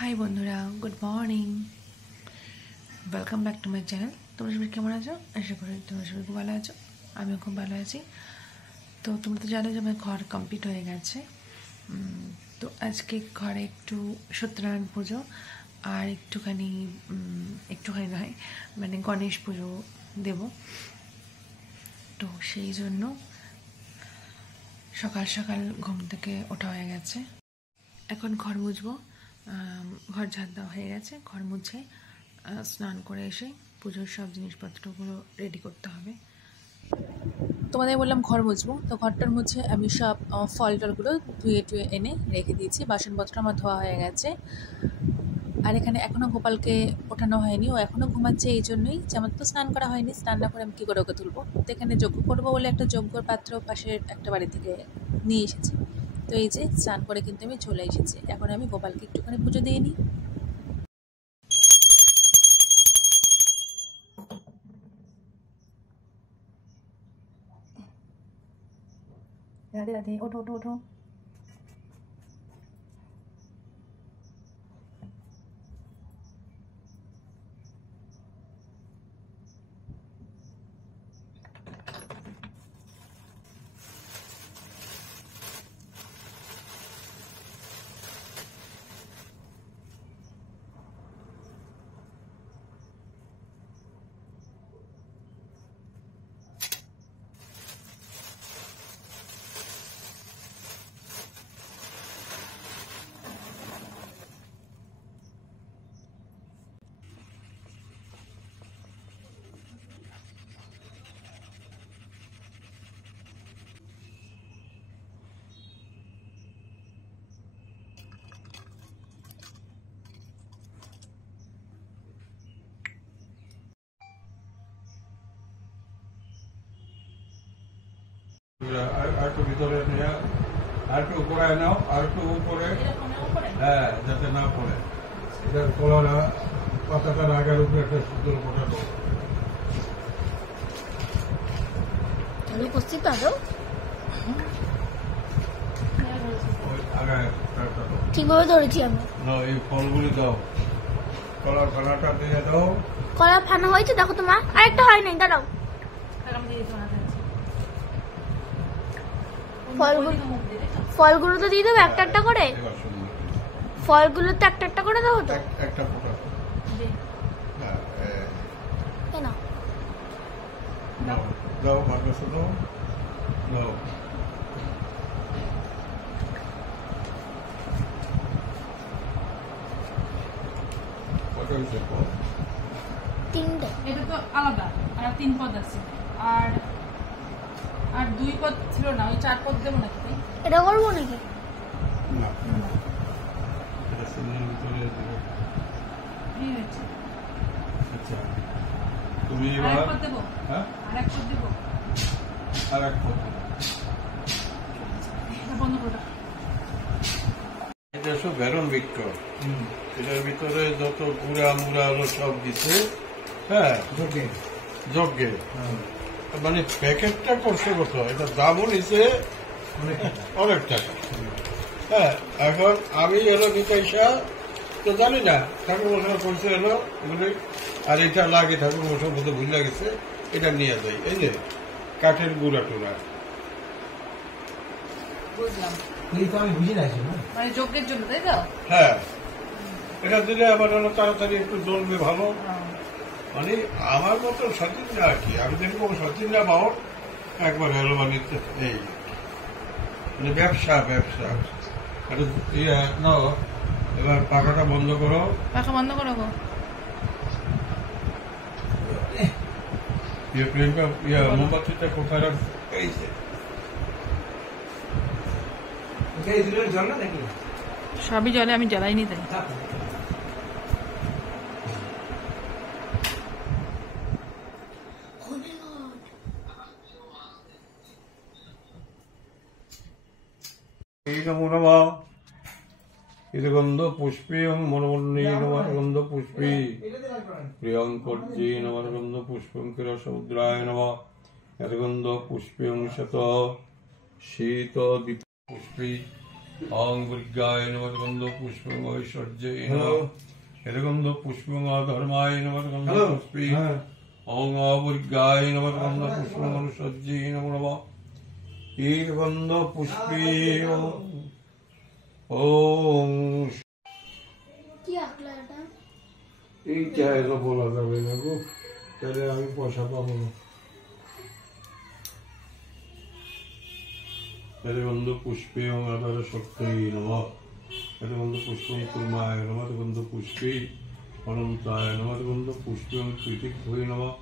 High বন্ধুরা, good morning, welcome back to my channel. তোমরা সবাই কেমন আছো? আশা করি তোমরা সবাই খুব ভালো আছো। আমিও খুব ভালো আছি। তো তোমরা তো জানো যে আমার ঘর কমপ্লিট হয়ে গেছে। তো আজকে ঘরে একটু সত্যনারায়ণ পুজো আর একটুখানি নয়, মানে গণেশ পুজো দেব। তো সেই জন্য সকাল সকাল ঘুম থেকে ওঠা হয়ে গেছে। এখন ঘর মুছবো। ঘর ঝাড় দেওয়া হয়ে গেছে। ঘর মুছে স্নান করে এসে পুজোর সব জিনিসপত্রগুলো রেডি করতে হবে। তোমাদের বললাম ঘর মুছবো, তো ঘরটার মুছে আমি সব ফল টলগুলো ধুয়ে এনে রেখে দিয়েছি। বাসনপত্র আমার ধোয়া হয়ে গেছে। আর এখানে এখনও গোপালকে ওঠানো হয়নি, ও এখনও ঘুমাচ্ছে। এই জন্যই যে আমার তো স্নান করা হয়নি। স্নান না করে আমি কী করে ওকে তুলবো? তো এখানে যজ্ঞ করবো বলে একটা যজ্ঞর পাত্র পাশের একটা বাড়ি থেকে নিয়ে এসেছি। তো এই যে স্নান করে কিন্তু আমি চলে এসেছি। এখন আমি গোপালকে একটুখানি পুজো দিয়ে নিই। রাধে রাধে, ওঠো ওঠো ওঠো। আরেকটু ভিতরে নিয়ে আরেকটু উপরে নাও, আরেকটু উপরে, হ্যাঁ, যাতে না পড়ে। এটার কলার পাতাটার আগের উপরে একটা সুন্দর ফোটা দেবো। উপস্থিত আরো ঠিকভাবে ধরেছি আমি। এই ফলগুলি দাও, কলার ফানাটা দিয়ে দাও। কলা ফানা হয়েছে দেখো তো মা, আরেকটা হয় নাই, দাঁড়াও। ফলগুলো তো দিয়ে দেবো একটা একটা করে। ফলগুলো তো একটা একটা করে দেবো তো। একটা ফোটা দাও, বাতাস দাও, দাও। কত হয়েছে? তিনটে। এটা তো আলাদা, আর 3 পদ আছে। আর 2 পদ ছিল না, ওই 4 পদ দেবো নাকি? এটা করবো নাকি? না, এটা সিনের ভিতরে দেবো। আচ্ছা, তুমি এবার দেবো। হ্যাঁ, আরেক পদ দেবো। আর এক পদ বন্ধ করে। এটা সব বেরন বৃক্ষ। এটার ভিতরে যত গুড়া মুড়া হলো সব দিচ্ছে। হ্যাঁ, যজ্ঞে মানে প্যাকেটটা করছে কত, এটা দামও নিছে অনেক টাকা। হ্যাঁ, এখন আমি এলো বিকাইসা তো জানি না, ঠাকুর মশাই করছে এলো এগুলি, আর এটা লাগে ঠাকুর মশাই মতো ভুলে গেছে, এটা নিয়ে যায়। এই যে কাঠের গুঁড়া টুড়া, বুঝলাম, আমি বুঝি না, মানে যজ্ঞের জন্য, তাই তো? হ্যাঁ, এটা দিলে আবার তাড়াতাড়ি একটু জ্বলবে ভালো। মানে আমার মতো সচিন না আর কি, আমি যেরকম সচিন না বাবর একবার হলো মানে এই মানে ব্যবসা নাও। এবার পাখাটা বন্ধ করো। পাখা বন্ধ করো গো। প্রিয়াঙ্কা, মোমবাতিটা কোথায় রাখ? এই যে সবই জলে, আমি জ্বালাইনি তাই। নমো নমঃ। ইদগন্ধ পুষ্পে মনোমন্যী নমর্গন্ধ পুষ্পী প্রিয়ঙ্কর্যে নমর্গন্ধ পুষ্পং কিরসমুদ্রায় নমঃ। यद्गन्ध पुष्पे शत शीत दीप पुष्पे অং বৃজ্ঞায় নমঃ গন্ধ পুষ্পং ঐশ্বর্যে নমঃ গন্ধ পুষ্পং ধর্মায় নমঃ গন্ধ পুষ্পে অং অবৃজ্ঞায় নমঃ গন্ধ পুষ্পং ঐশ্বর্যে নমঃ গন্ধ পুষ্পে ওম। কি আঁকলা এটা? এইটা এলো বলা যাবে না গো, তাহলে আমি পয়সা পাবো না। গন্ধ পুষ্পে আধার শক্তি নমঃ গন্ধ পুষ্পং কুর্মায় নমঃ গন্ধ পুষ্পে অনন্তায় নমঃ গন্ধ পুষ্পং কৃতিক হয়ে নমঃ।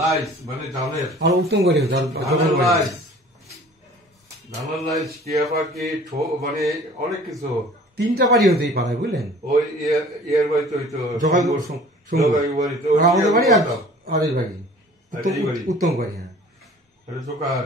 লাইস মানে ধানের উত্তম করে লাইস, ধানের লাইস, টিয়া পাখি, মানে অনেক কিছু। 3টা বাড়ি হতেই পারে বুঝলেন, ওই ইয়ের বাড়িতে হইতো বাড়িতে আমাদের বাড়ি আর এই বাড়ি উত্তম বাড়ি। হ্যাঁ এটা জোকার।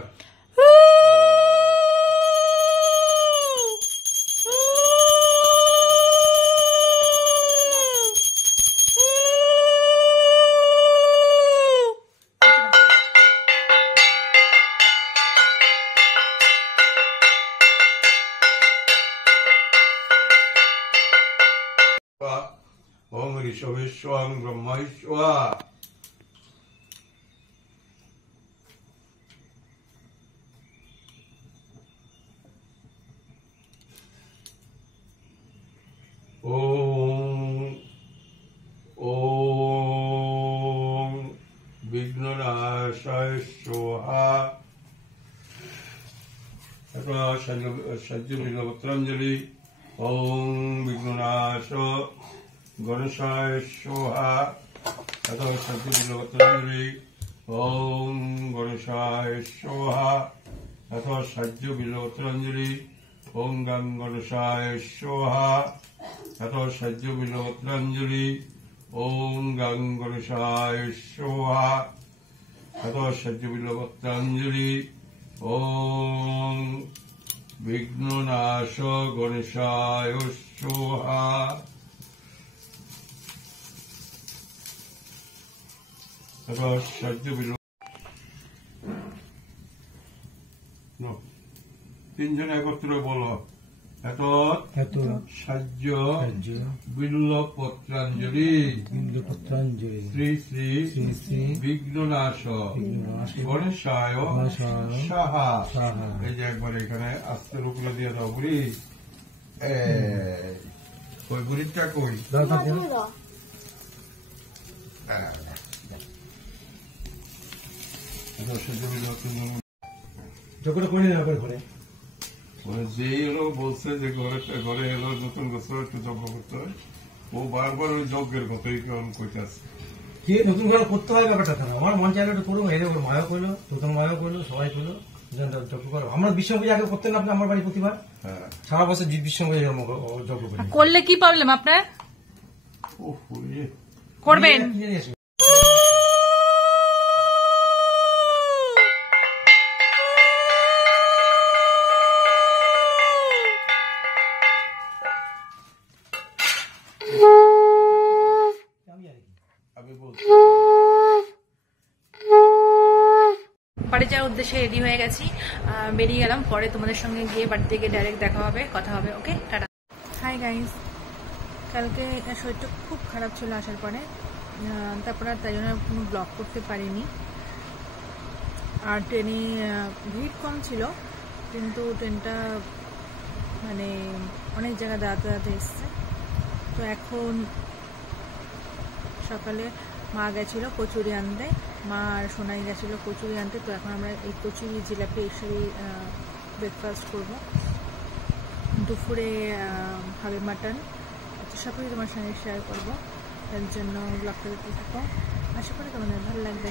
ওম ঋষভেশ্বং ব্রহ্মেশ্বর। ওম ওম বিঘ্ননাশায় স্বাহা। সজ্জলীলপত্রাঞ্জলি। ওম বিঘ্ননাশ গণেশায় স্বাহা। সজ্জলীলপত্রাঞ্জলি। ওম গণেশায় স্বাহা। সজ্জলীলপত্রাঞ্জলি। ওম গং গণেশায় স্বাহা। সজ্জলীলপত্রাঞ্জলি। ওম গং গণেশায় স্বাহা। সজ্জলীলপত্রাঞ্জলি। ওম বিঘ্ননাশ গণেশায় স্বাহা। তিনজন একত্রে বলো। এত সাহায্য বিল্ল পত্রাঞ্জলি শ্রী শ্রী বিঘ্ননাশ গণেশায় সাহা। এই যে একবার এখানে আস্তে উপরে দিয়ে দাও বুড়ি। ওই বুড়িটা কই? যে এলো বলছে যে ঘরে এলো নতুন বছর একটু যজ্ঞ করতে হয়, ও বারবার ওই যজ্ঞের মতোই কেমন কইতেছে। কে নতুন করে করতে হয় ব্যাপারটা কেন? আমার মন চাইলে একটু করবো, এর মায়া করলো, নতুন মায়া করলো, সবাই করলো, যজ্ঞ করো। আমরা বিশ্বপূজা আগে করতেন না আপনি আমার বাড়ি প্রতিবার? হ্যাঁ, সারা বছর বিশ্বপূজা যজ্ঞ করি। করলে কি প্রবলেম আপনার? করবেন। বাড়ি যাওয়ার উদ্দেশ্যে রেডি হয়ে গেছি, বেরিয়ে গেলাম। পরে তোমাদের সঙ্গে গিয়ে বাড়িতে গিয়ে ডাইরেক্ট দেখা হবে, কথা হবে। ওকে, টাটা। হাই গাইস, কালকে শরীরটা খুব খারাপ ছিল আসার পরে, তারপর আর তাই জন্য কোনো ব্লগ করতে পারিনি। আর ট্রেনে ভিড় কম ছিল, কিন্তু ট্রেনটা মানে অনেক জায়গায় দাঁড়াতে দাঁড়াতে এসছে। তো এখন সকালে মা গেছিলো কচুরি আনতে, মা আর সোনাই গেছিলো কচুরি আনতে। তো এখন আমরা এই কচুরি জিলাপি এসে ব্রেকফাস্ট করবো। দুপুরে হবে মাটন। তো সবই তোমার সঙ্গে শেয়ার করবো, তার জন্য ব্লগটা দেখতে থাকো। আশা করি তোমাদের ভালো লাগবে।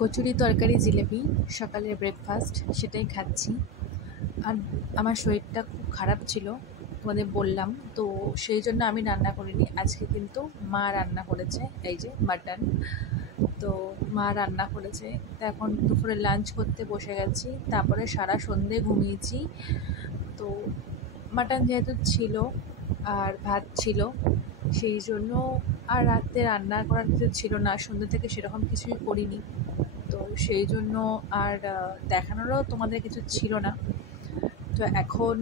কচুরি, তরকারি, জিলাপি সকালের ব্রেকফাস্ট, সেটাই খাচ্ছি। আর আমার শরীরটা খুব খারাপ ছিল, তোমাদের বললাম, তো সেই জন্য আমি রান্না করিনি। আজকে কিন্তু মা রান্না করেছে, এই যে মাটন। তো মা রান্না করেছে। তো এখন দুপুরে লাঞ্চ করতে বসে গেছি। তারপরে সারা সন্ধে ঘুমিয়েছি। তো মাটন যেহেতু ছিল আর ভাত ছিল, সেই জন্য আর রাতে রান্না করার কিছু ছিল না, সন্ধ্যে থেকে সেরকম কিছুই করিনি। তো সেই জন্য আর দেখানোরও তোমাদের কিছু ছিল না। তো এখন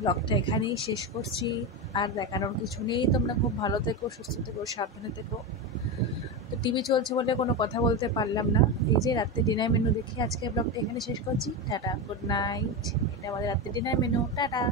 ব্লগটা এখানেই শেষ করছি, আর দেখানোর কিছু নেই। তোমরা খুব ভালো থেকো, সুস্থ থেকো, সাবধানে থেকো। তো টিভি চলছে বলে কোনো কথা বলতে পারলাম না। এই যে রাত্রে ডিনার মেনু দেখে আজকে ব্লগটা এখানে শেষ করছি। Tata, good night. এটা আমাদের রাত্রে ডিনার মেনু। টাটা।